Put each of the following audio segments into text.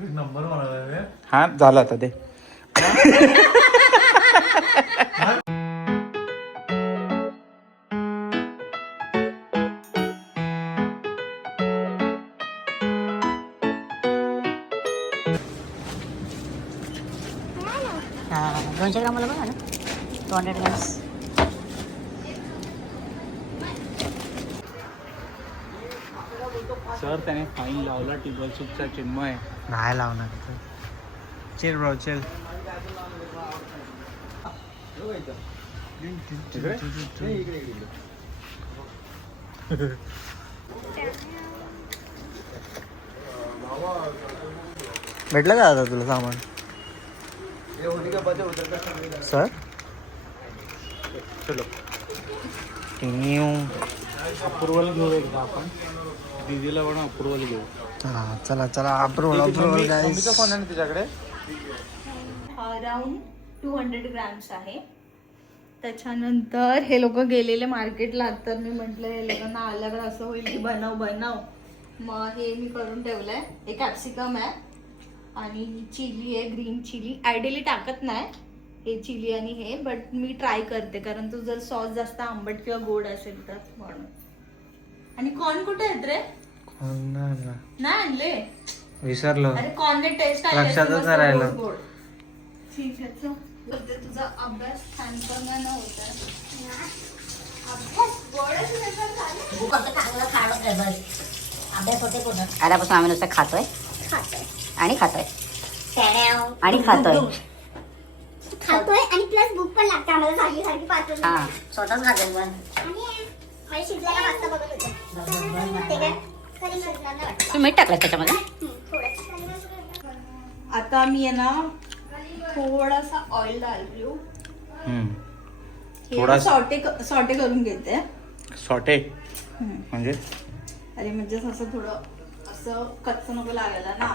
Number मला हा झालं आता ते. हा 200 ग्रामाला बघा ना 200 ग्राम्स. सर त्याने फाईन लावला टेबल सूपचा चिन्मय. नाही लावणार. Chill bro chill. भेटलं का आता तुला सामान सर? चलो अप्रुव्हल घेऊ एकदा आपण. दीदीला पण अप्रुव्हल घेऊ. हा चला चला अप्रुव्हल गाईस. फोन आहे तुझ्याकडे? अराउंड 200 ग्रॅम्स आहे. त्याच्यानंतर हे लोक गेलेले मार्केटला, तर मी म्हटलं हे लोकांना आल्यावर असं होईल की बनव. मग हे मी करून ठेवलंय. हे कॅप्सिकम आहे आणि चिली आहे, ग्रीन चिली. आयडियली टाकत नाही हे चिली आणि हे, बट मी ट्राय करते कारण तू जर सॉस जास्त आंबट किंवा गोड असेल तर म्हणून. आणि कॉर्न कुठे आहेत रे? नाही आणले. विसरलो. अरे कॉर्न टेस्ट लक्षातच नाही राहिलं. ठीक आहे चल. तुझा अभ्यास छानपणे होता. अभ्यास आल्यापासून आम्ही नुसतं खातोय आणि खातोय आणि खातोय आणि प्लस भूक पण लागते आम्हाला सारखी सारखी पाठवून. हा स्वतःच खातोय पण. आणि शिजलेला पास्ता बघत होते ते काय कधी शिजणार नाही वाटतं. तुम्ही मीठ टाकलं त्याच्यामध्ये? थोडंसं. आता मी आहे ना थोडासा ऑइल डालू. थोडासा? सॉटे करून घेते. सॉटे म्हणजे? अरे म्हणजे असं थोडं असं कच्चं नको लागायला ना.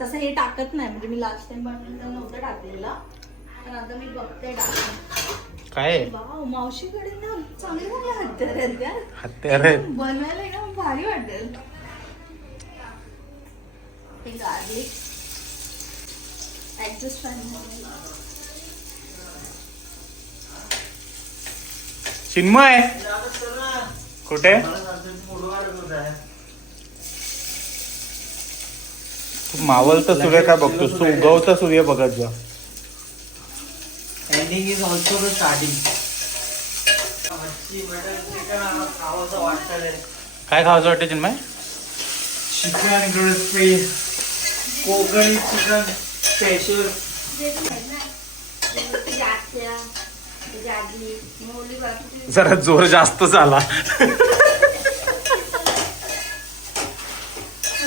तसं हे टाकत नाही, म्हणजे मी लास्ट टाइम बनवलं तेव्हा नव्हतं टाकलेलं, पण आता मी बघते टाकून. काय वाव, मावशीकडे ना चांगले चांगले हत्यार आहेत यार. हत्यार आहेत. बनवायला एकदम भारी वाटेल. हे गार्लिक ऍडजस्ट करायला. चिन्मय कुठे? तू मावळता सूर्य काय बघतोस? तू उगवता सूर्य बघत जा. Ending is also the starting. खावंसं वाटतं. काय खावंसं वाटतं Chinmay? Chicken crispy Kokani chicken special. जरा जोर जास्त झाला.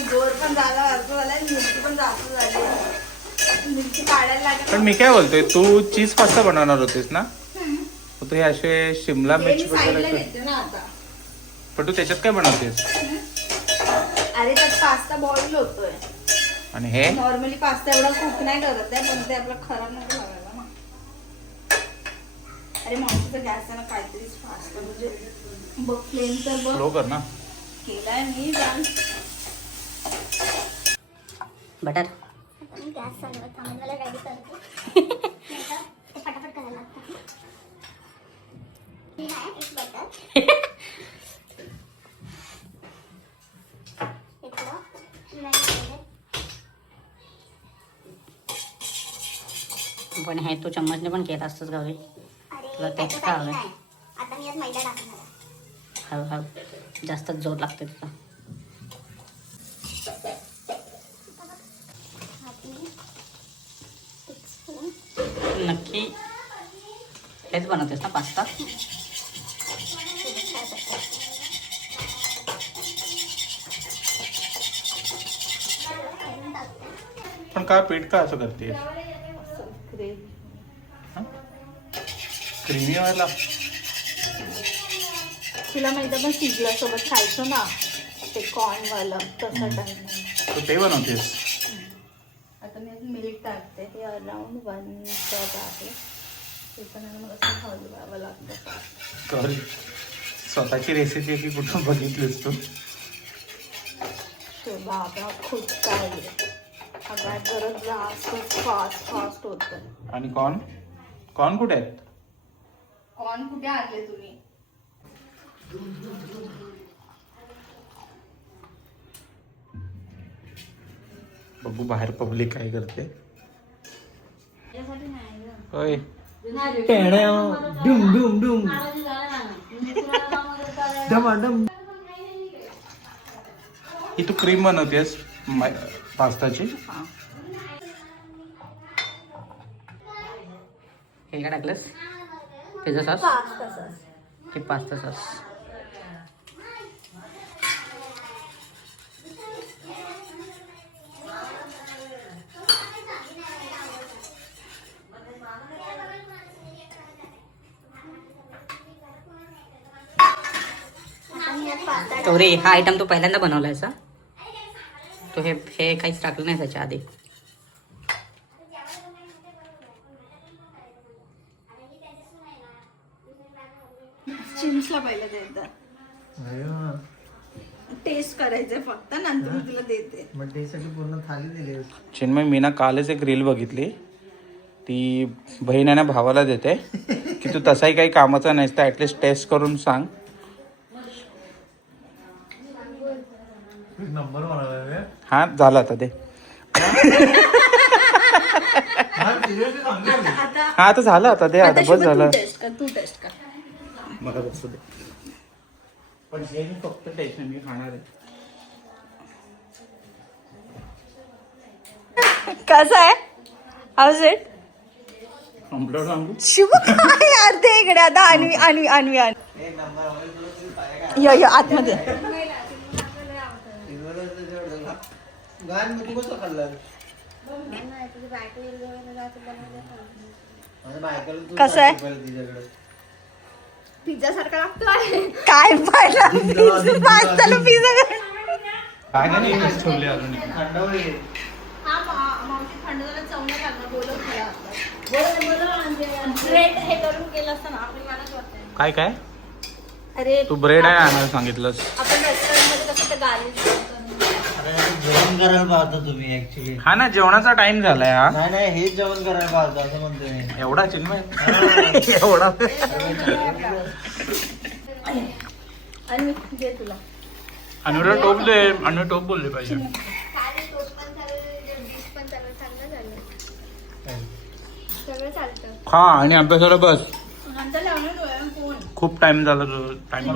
जोर पण झाला, अर्ध झाला, मिरची पण जास्त झाली. मिरची काढायला लागेल. पण मी काय बोलतोय, तू चीज पास्ता बनवणार होतीस ना? तू हे असे शिमला मिर्च साईडला वगैरे, घेते ना आता. पण तू त्याच्यात काय बनवतेस? अरे त्यात पास्ता बॉईल होतोय आणि हे नॉर्मली पास्ता एवढा कुक नाही करत आहे, पण ते आपला खराब नको लागायला ना. अरे मावशीचा गॅस आहे ना काहीतरीच फास्ट, म्हणजे बघ फ्लेम तर बघ स्लो कर ना. केलाय मी जाण. बटर मी गॅस चालवत थांबून मला रेडी करते. ते फटाफट करायला लागतं. हे आहे एक बटर. पण हे तू चम्मचने पण केलं असतंच गावी. तुला टेस्ट का हवं? आता मी आज मैदा टाकणार. हळूहळू जास्त जोर लागते तुला. नक्की हेच बनवतेस ना पास्ता? पण काय पीठ का असं करते? क्रीमी व्हायला. तुला मैदा पण शिजला सोबत खायचं ना, ते कॉर्न वाला तसा टाइम. तू ते बनवतेस? आता मी मिल्क टाकते. ते अराउंड 1 कप आहे. ते पण मला असं हलवावं लागतं. स्वतःची रेसिपी की कुठं बघितलीस तू? बाबा खूप काय अगं जरा जास्त फास्ट होतं. आणि कॉर्न कुठे आहेत? कॉर्न कुठे आणले तुम्ही? बघू बाहेर पब्लिक काय करते. होय डुम डुम डुम डमाडम. ही तू क्रीम बनवतेस पास्ताची? हे काय टाकलंस? Pizza sauce pasta sauce. की पास्ता सॉस? तो रे हा आयटम तू पहिल्यांदा बनवलायस हा? तो हे काहीच टाकलं नाही त्याच्या आधी. चिंचला पहिलं द्यायचं. टेस्ट करायचंय फक्त, नंतर मी तुला देते. मग त्यासाठी पूर्ण थाली दिली. चिन्मय मी ना कालच एक रील बघितली. ती बहिणीने भावाला देते की तू तसाही काही कामाचा नाहीस तर ऍटलिस्ट टेस्ट करून सांग. नंबर मला हा झाला आता ते. हा आता झालं आता ते. आता बस झालं. तू टेस्ट कर. मला बसू दे. पण हे मी फक्त टेस्ट मी खाणार आहे. कसं आहे? House it? संपलं सांगू? शुभ काय यार ते इकडे आता आणवी यो आतमध्ये. गाण तू कसं खाल्लं? कसं आहे? पिझ्झा सारखा लागतोय काय? पास्ताला पिझ्झा काय नाही एकच ठेवले अजून. थंडावर ये. ब्रेड हे करून केलं असतं ना आपण. मला वाटतं काय काय अरे तू ब्रेड आहे आणायला सांगितलंस. आपण रेस्टॉरंट मध्ये कसं ते गार्निश करतो. अरे जेवण करायला पाहता तुम्ही ऍक्च्युली. हा ना जेवणाचा टाइम झालाय हा. नाही हेच जेवण करायला पाहता असं म्हणतोय मी. एवढा चिन्मय एवढा. आणि मी दे तुला. अनुरा टोप दे. अनु टोप बोलले पाहिजे. सगळं चालतं. खा आणि अभ्यासाला बस. नंतर लावणार डोळ्यावर फोन. खूप टाइम झाला. टाइम